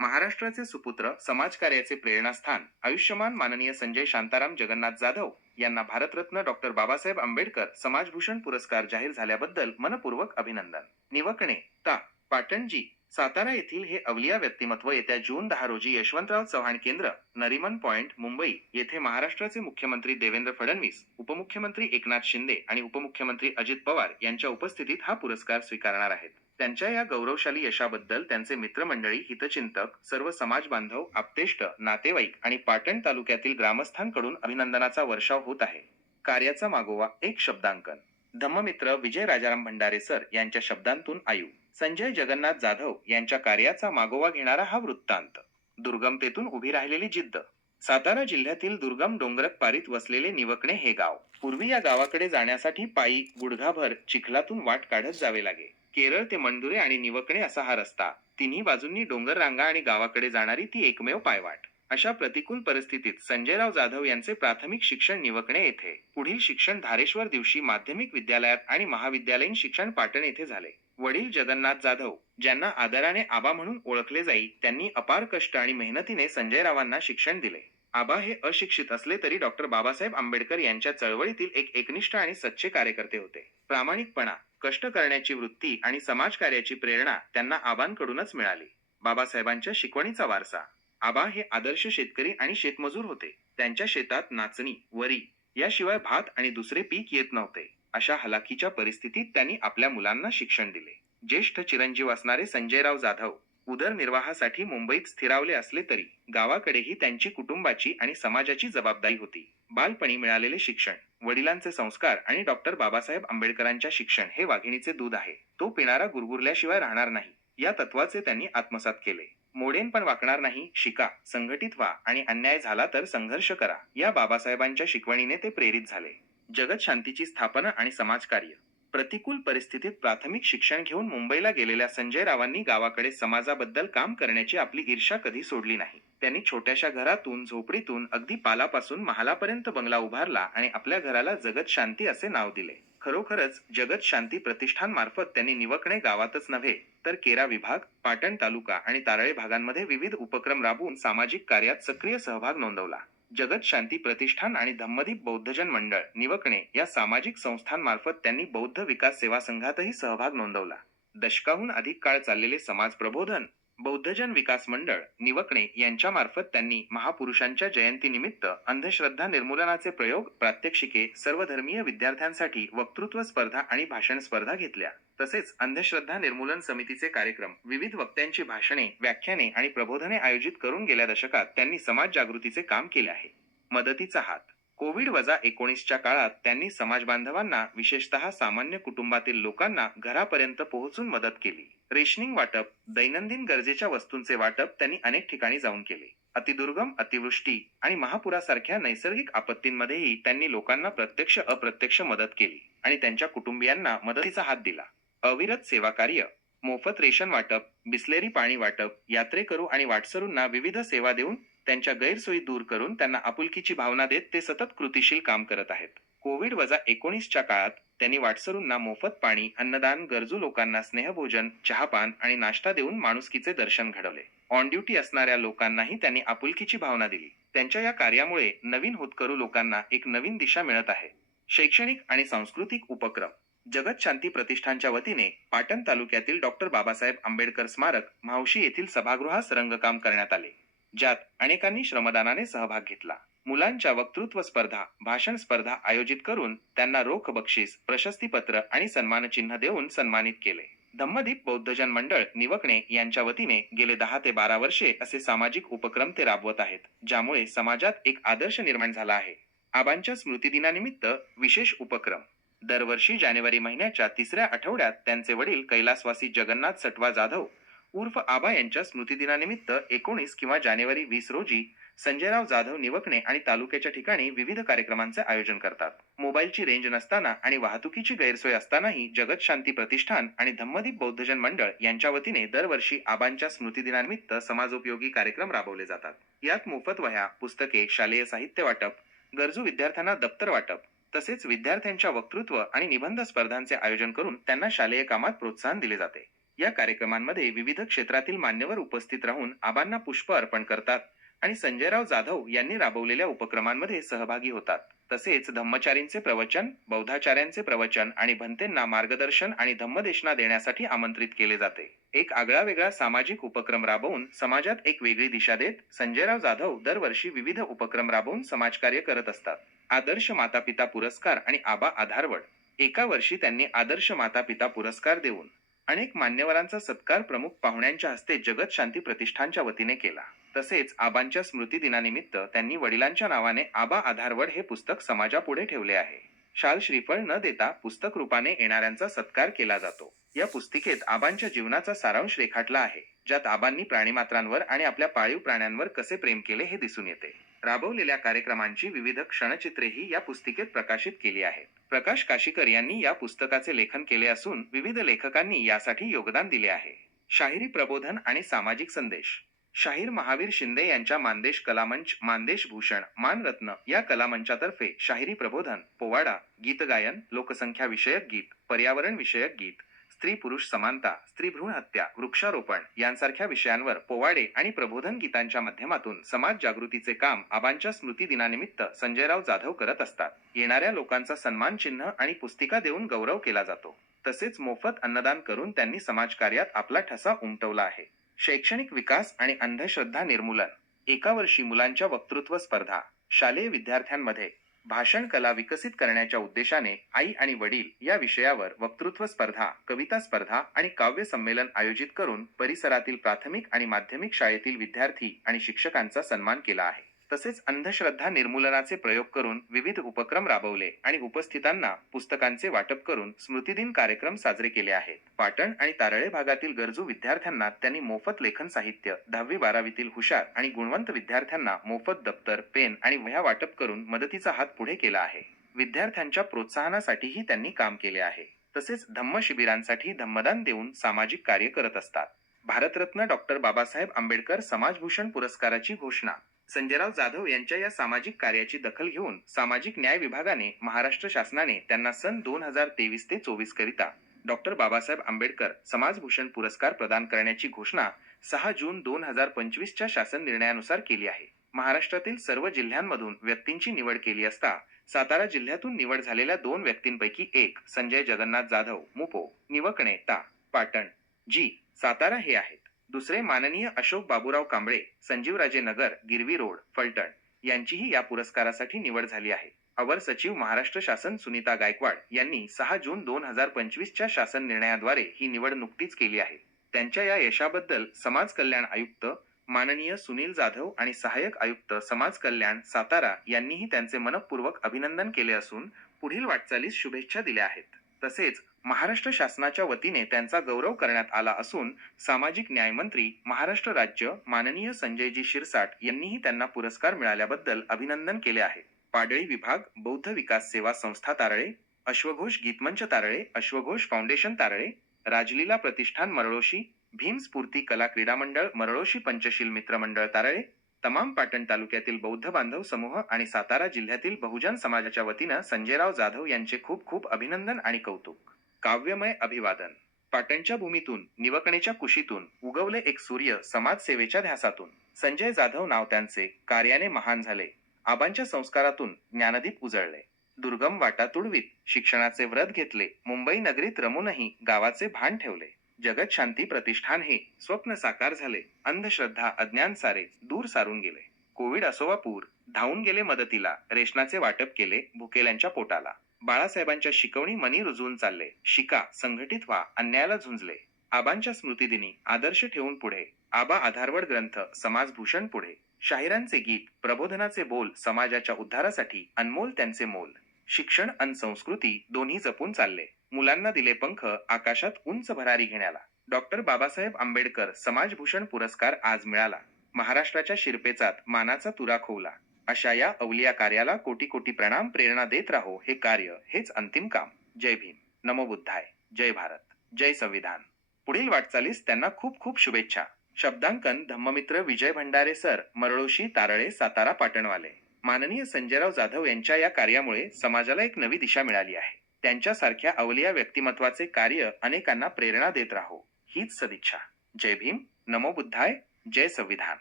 महाराष्ट्राचे सुपुत्र समाजकार्याचे प्रेरणास्थान आयुष्यमान माननीय संजय शांताराम जगन्नाथ जाधव यांना भारतरत्न डॉक्टर बाबासाहेब आंबेडकर समाजभूषण पुरस्कार जाहीर झाल्याबद्दल मनपूर्वक अभिनंदन. निवकणे ता. पाटणजी सातारा येथील हे अवलिया व्यक्तिमत्व येत्या जून दहा रोजी यशवंतराव चव्हाण केंद्र नरिमन पॉइंट मुंबई येथे महाराष्ट्राचे मुख्यमंत्री देवेंद्र फडणवीस उपमुख्यमंत्री एकनाथ शिंदे आणि उपमुख्यमंत्री अजित पवार यांच्या उपस्थितीत हा पुरस्कार स्वीकारणार आहेत. त्यांच्या या गौरवशाली यशाबद्दल त्यांचे मित्रमंडळी हितचिंतक सर्व समाज बांधव आप्तेष्ट नातेवाईक आणि पाटण तालुक्यातील ग्रामस्थांकडून अभिनंदनाचा वर्षाव होत आहे. कार्याचा मागोवा एक शब्दांकन. धम्ममित्र विजय राजाराम भंडारे सर यांच्या शब्दांतून आयु. संजय जगन्नाथ जाधव यांच्या कार्याचा मागोवा घेणारा हा वृत्तांत. दुर्गमतेतून उभी राहिलेली जिद्द. सातारा जिल्ह्यातील दुर्गम डोंगरक पारीत वसलेले निवकणे हे गाव. पूर्वी या गावाकडे जाण्यासाठी पायी गुडघाभर चिखलातून वाट काढत जावे लागे. केरळ ते मंडुरे आणि निवकणे असा हा रस्ता. तिन्ही बाजूंनी डोंगर रांगा आणि गावाकडे जाणारी ती एकमेव पायवाट. अशा प्रतिकूल परिस्थितीत संजयराव जाधव यांचे प्राथमिक शिक्षण निवकणे येथे. पुढील शिक्षण धारेश्वर दिवशी माध्यमिक विद्यालयात आणि महाविद्यालयीन शिक्षण पाटण येथे झाले. वडील जगन्नाथ जाधव ज्यांना आदराने आबा म्हणून ओळखले जाई त्यांनी अपार कष्ट आणि मेहनतीने संजयरावांना शिक्षण दिले. आबा हे अशिक्षित असले तरी डॉक्टर बाबासाहेब आंबेडकर यांच्या चळवळीतील एक एकनिष्ठ आणि सच्चे कार्यकर्ते होते. प्रामाणिकपणा कष्ट करण्याची वृत्ती आणि समाजकार्याची प्रेरणा त्यांना आबांकडूनच मिळाली. बाबासाहेबांच्या शिकवणीचा वारसा. आबा हे आदर्श शेतकरी आणि शेतमजूर होते. त्यांच्या शेतात नाचणी वरी याशिवाय भात आणि दुसरे पीक येत नव्हते. अशा हलाखीच्या परिस्थितीत त्यांनी आपल्या मुलांना शिक्षण दिले. ज्येष्ठ चिरंजीव असणारे संजयराव जाधव उदरनिर्वाहासाठी मुंबईत स्थिरावले असले तरी गावाकडेही त्यांची कुटुंबाची आणि समाजाची जबाबदारी होती. बालपणी मिळालेले शिक्षण वडिलांचे संस्कार आणि डॉक्टर बाबासाहेब आंबेडकरांच्या शिक्षण हे वाघिणीचे दूध आहे. तो पिणारा गुरगुरल्याशिवाय राहणार नाही. या तत्वाचे त्यांनी आत्मसात केले. मोडेन पण वाकणार नाही शिका संघटित व्हा आणि अन्याय झाला तर संघर्ष करा या बाबासाहेबांच्या शिकवणीने ते प्रेरित झाले. जगत शांतीची स्थापना आणि समाजकार्य. प्रतिकूल परिस्थितीत प्राथमिक शिक्षण घेऊन मुंबईला गेलेल्या संजय रावांनी गावाकडे समाजाबद्दल काम करण्याची आपली ईर्षा कधी सोडली नाही. त्यांनी छोट्याशा घरातून झोपडीतून अगदी पालापासून महालापर्यंत बंगला उभारला आणि आपल्या घराला जगत शांती असे नाव दिले. खरोखरच जगत शांती प्रतिष्ठान मार्फत त्यांनी निवकणे गावातच नव्हे तर केरा विभाग पाटण तालुका आणि तारळे भागांमध्ये विविध उपक्रम राबवून सामाजिक कार्यात सक्रिय सहभाग नोंदवला. जगत शांती प्रतिष्ठान आणि धम्मदीप बौद्धजन मंडळ निवकणे या सामाजिक संस्थांमार्फत त्यांनी बौद्ध विकास सेवा संघातही सहभाग नोंदवला. दशकाहून अधिक काळ चाललेले समाज प्रबोधन बौद्धजन विकास मंडळ निवकणे यांच्या मार्फत त्यांनी महापुरुषांच्या जयंतीनिमित्त अंधश्रद्धा निर्मूलनाचे प्रयोग प्रात्यक्षिके सर्वधर्मीय विद्यार्थ्यांसाठी वक्तृत्व स्पर्धा आणि भाषण स्पर्धा घेतल्या. तसेच अंधश्रद्धा निर्मूलन समितीचे कार्यक्रम विविध वक्त्यांची भाषणे व्याख्याने आणि प्रबोधने आयोजित करून गेल्या दशकात त्यांनी समाज जागृतीचे काम केले आहे. मदतीचा हात कोविड वजा एकोणीसच्या काळात त्यांनी समाज बांधवांना विशेषतः सामान्य कुटुंबातील लोकांना घरापर्यंत पोहोचून मदत केली. रेशनिंग वाटप दैनंदिन गरजेच्या वस्तूंचे वाटप त्यांनी अनेक ठिकाणी जाऊन केले. अतिदुर्गम अतिवृष्टी आणि महापुरासारख्या नैसर्गिक आपत्तींमध्येही त्यांनी लोकांना प्रत्यक्ष अप्रत्यक्ष मदत केली आणि त्यांच्या कुटुंबियांना मदतीचा हात दिला. अविरत सेवा कार्य मोफत रेशन वाटप बिस्लेरी पाणी वाटप यात्रेकरू आणि वाटसरूंना विविध सेवा देऊन त्यांच्या गैरसोयी दूर करून त्यांना आपुलकीची भावना देत ते सतत कृतिशील काम करत आहेत. कोविड वजा एकोणीसच्या काळात त्यांनी वाटसरूंना मोफत पाणी अन्नदान गरजू लोकांना स्नेहभोजन चहापान आणि नाश्ता देऊन माणुसकीचे दर्शन घडवले. ऑन ड्युटी असणाऱ्या लोकांनाही त्यांनी आपुलकीची भावना दिली. त्यांच्या या कार्यामुळे नवीन होतकरू लोकांना एक नवीन दिशा मिळत आहे. शैक्षणिक आणि सांस्कृतिक उपक्रम. जगत शांती प्रतिष्ठानच्या वतीने पाटण तालुक्यातील डॉक्टर बाबासाहेब आंबेडकर स्मारक मावशी येथील सभागृहास रंगकाम करण्यात आले. ज्यात अनेकांनी श्रमदानाने सहभाग घेतला. मुलांच्या वक्तृत्व स्पर्धा भाषण स्पर्धा आयोजित करून त्यांना रोख बक्षीस प्रशस्तीपत्र आणि सन्मानचिन्ह देऊन सन्मानित केले. धम्मदीप बौद्धजन मंडळ निवकणे यांच्या वतीने गेले दहा ते बारा वर्षे असे सामाजिक उपक्रम ते राबवत आहेत ज्यामुळे समाजात एक आदर्श निर्माण झाला आहे. आबांच्या स्मृतिदिनानिमित्त विशेष उपक्रम. दरवर्षी जानेवारी महिन्याच्या तिसऱ्या आठवड्यात त्यांचे वडील कैलासवासी जगन्नाथ सटवा जाधव उर्फ आबा यांच्या स्मृतिदिनानिमित्त एकोणीस किंवा जानेवारी वीस रोजी संजयराव जाधव निवकणे आणि तालुक्याच्या ठिकाणी विविध कार्यक्रमांचे आयोजन करतात. मोबाईलची रेंज नसताना आणि वाहतुकीची गैरसोय असतानाही जगत शांती प्रतिष्ठान आणि धम्मदीप बौद्धजन मंडळ यांच्या वतीने दरवर्षी आबांच्या स्मृतिदिनानिमित्त समाजोपयोगी कार्यक्रम राबवले जातात. यात मोफत वह्या पुस्तके शालेय साहित्य वाटप गरजू विद्यार्थ्यांना दप्तर वाटप तसेच विद्यार्थ्यांच्या वक्तृत्व आणि निबंध स्पर्धांचे आयोजन करून त्यांना शालेय कामात प्रोत्साहन दिले जाते. या कार्यक्रमांमध्ये विविध क्षेत्रातील मान्यवर उपस्थित राहून आबांना पुष्प अर्पण करतात आणि संजयराव जाधव यांनी राबवलेल्या उपक्रमांमध्ये सहभागी होतात. तसेच धम्मचारींचे प्रवचन बौद्धाचार्यांचे प्रवचन आणि भंतेंना मार्गदर्शन आणि धम्मदेशना देण्यासाठी आमंत्रित केले जाते. एक आगळा वेगळा सामाजिक उपक्रम राबवून समाजात एक वेगळी दिशा देत संजयराव जाधव दरवर्षी विविध उपक्रम राबवून समाजकार्य करत असतात. आदर्श मातापिता पुरस्कार आणि आबा आधारवड. एका वर्षी त्यांनी आदर्श मातापिता पुरस्कार देऊन अनेक मान्यवरांचा सत्कार प्रमुख पाहुण्यांच्या हस्ते जगत शांती प्रतिष्ठानच्या वतीने केला. तसेच आबांच्या स्मृती दिनानिमित्त त्यांनी वडिलांच्या नावाने आबा आधारवड हे पुस्तक समाजापुढे ठेवले आहे. शाल श्रीफळ न देता पुस्तक रूपाने येणाऱ्यांचा सत्कार केला जातो. या पुस्तिकेत आबांच्या जीवनाचा सारांश रेखाटला आहे ज्यात आबांनी प्राणीमात्रांवर आणि आपल्या पाळीव प्राण्यांवर कसे प्रेम केले हे दिसून येते. राबवलेल्या कार्यक्रमांची विविध क्षणचित्रेही या पुस्तिकेत प्रकाशित केली आहेत. प्रकाश काशीकर यांनी या पुस्तकाचे लेखन केले असून विविध लेखकांनी यासाठी योगदान दिले आहे. शाहिरी प्रबोधन आणि सामाजिक संदेश. शाहीर महावीर शिंदे यांच्या मानदेश कलामंच मानदेश भूषण मानरत्न या कलामंचातर्फे शाहिरी प्रबोधन पोवाडा गीतगायन लोकसंख्या विषयक गीत पर्यावरण विषयक गीत स्त्री पुरुष समानता स्त्री भ्रूण हत्या वृक्षारोपण यांसारख्या विषयांवर पोवाडे आणि प्रबोधन गीतांच्या माध्यमातून समाज जागृतीचे काम आबांच्या स्मृती दिनानिमित्त संजयराव जाधव करत असतात. येणाऱ्या लोकांचा सन्मान चिन्ह आणि पुस्तिका देऊन गौरव केला जातो. तसेच मोफत अन्नदान करून त्यांनी समाजकार्यात आपला ठसा उमटवला आहे. शैक्षणिक विकास आणि अंधश्रद्धा निर्मूलन एका वर्षी मुलांच्या वक्तृत्व स्पर्धा शालेय विद्यार्थ्यांमध्ये भाषण कला विकसित करण्याच्या उद्देशाने आई आणि वडील या विषयावर वक्तृत्व स्पर्धा कविता स्पर्धा आणि काव्य संमेलन आयोजित करून परिसरातील प्राथमिक आणि माध्यमिक शाळेतील विद्यार्थी आणि शिक्षकांचा सन्मान केला आहे. तसेच अंधश्रद्धा निर्मूलनाचे प्रयोग करून विविध उपक्रम राबवले आणि उपस्थितांना पुस्तकांचे वाटप करून स्मृतिदिन कार्यक्रम साजरे केले आहेत. पाटण आणि तारळे भागातील गरजू विद्यार्थ्यांना त्यांनी मोफत लेखन साहित्य दहावी बारावीतील हुशार आणि गुणवंत विद्यार्थ्यांना मोफत दप्तर पेन आणि वह्या वाटप करून मदतीचा हात पुढे केला आहे. विद्यार्थ्यांच्या प्रोत्साहनासाठीही त्यांनी काम केले आहे. तसेच धम्म शिबिरांसाठी धम्मदान देऊन सामाजिक कार्य करत असतात. भारतरत्न डॉक्टर बाबासाहेब आंबेडकर समाजभूषण पुरस्काराची घोषणा संजयराव जाधव यांच्या या सामाजिक कार्याची दखल घेऊन सामाजिक न्याय विभागाने महाराष्ट्र शासनाने त्यांना सन दोन हजार तेवीस ते चोवीस करिता डॉक्टर बाबासाहेब आंबेडकर समाजभूषण पुरस्कार प्रदान करण्याची घोषणा सहा जून दोन हजार पंचवीसच्या शासन निर्णयानुसार केली आहे. महाराष्ट्रातील सर्व जिल्ह्यांमधून व्यक्तींची निवड केली असता सातारा जिल्ह्यातून निवड झालेल्या दोन व्यक्तींपैकी एक संजय जगन्नाथ जाधव मुपो निवकणे ता पाटण जी सातारा हे आहेत. दुसरे माननीय अशोक बाबूराव कांबळे संजीवराजे नगर गिरवी रोड फलटण यांचीही या पुरस्कारासाठी निवड झाली आहे. अवर सचिव महाराष्ट्र शासन सुनीता गायकवाड यांनी सहा जून दोन हजार पंचवीसच्या शासन निर्णयाद्वारे ही निवड नुकतीच केली आहे. त्यांच्या या यशाबद्दल समाज कल्याण आयुक्त माननीय सुनील जाधव आणि सहाय्यक आयुक्त समाज कल्याण सातारा यांनीही त्यांचे मनपूर्वक अभिनंदन केले असून पुढील वाटचालीस शुभेच्छा दिल्या आहेत. तसेच महाराष्ट्र शासनाच्या वतीने त्यांचा गौरव करण्यात आला असून सामाजिक न्याय मंत्री महाराष्ट्र राज्य माननीय संजयजी शिरसाट यांनीही त्यांना पुरस्कार मिळाल्याबद्दल अभिनंदन केले आहे. पाडळी विभाग बौद्ध विकास सेवा संस्था तारळे अश्वघोष गीतमंच तारळे अश्वघोष फाउंडेशन तारळे राजलीला प्रतिष्ठान मरळोशी भीम स्फूर्ती कला क्रीडा मंडळ मरळोशी पंचशील मित्र मंडळ तारळे तमाम पाटण तालुक्यातील बौद्ध बांधव समूह आणि सातारा जिल्ह्यातील बहुजन समाजाच्या वतीनं संजयराव जाधव यांचे खूप खूप अभिनंदन आणि कौतुक. काव्यमय अभिवादन. पाटणच्या भूमीतून निवकणेच्या कुशीतून उगवले एक सूर्य समाजसेवेच्या ध्यासातून. संजय जाधव नाव त्यांचे कार्याने महान झाले. आबांच्या संस्कारातून ज्ञानदीप उजळले. दुर्गम वाटा तुडवीत शिक्षणाचे व्रत घेतले. मुंबई नगरीत रमूनही गावाचे भान ठेवले. जगत शांती प्रतिष्ठान हे स्वप्न साकार झाले. अंधश्रद्धा अज्ञान सारे दूर सारून गेले. कोविड असोवा पूर धावून गेले मदतीला. रेशनाचे वाटप केले भुकेल्यांच्या पोटाला. बाळासाहेबांच्या शिकवणी मनी रुजवून चालले. शिका संघटित व्हा अन्यायाला झुंजले. आबांच्या स्मृतिदिनी आदर्श ठेवून पुढे. आबा आधारवड ग्रंथ समाजभूषण पुढे. शाहिरांचे गीत प्रबोधनाचे बोल समाजाच्या उद्धारासाठी अनमोल त्यांचे मोल. शिक्षण अन संस्कृती दोन्ही जपून चालले. मुलांना दिले पंख आकाशात उंच भरारी घेण्याला. डॉक्टर बाबासाहेब आंबेडकर समाजभूषण पुरस्कार आज मिळाला. महाराष्ट्राच्या शिरपेचात मानाचा तुरा खोवला. अशा या अवलिया कार्याला कोटी कोटी प्रणाम प्रेरणा देत राहो. हे कार्य हेच अंतिम काम. जय भीम. नमो बुद्धाय. जय भारत. जय संविधान. पुढील वाटचालीस त्यांना खूप खूप शुभेच्छा. शब्दांकन धम्ममित्र विजय भंडारे सर मरळोशी तारळे सातारा पाटणवाले. माननीय संजयराव जाधव यांच्या या कार्यामुळे समाजाला एक नवी दिशा मिळाली आहे. त्यांच्यासारख्या अवलिया व्यक्तिमत्वाचे कार्य अनेकांना प्रेरणा देत राहो. हीच सदिच्छा. जय भीम. नमो बुद्धाय. जय संविधान.